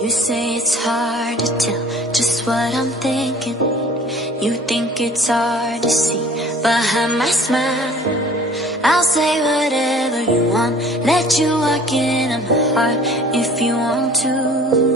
You say it's hard to tell just what I'm thinking. You think it's hard to see behind my smile. I'll say whatever you want, let you walk in my heart if you want to.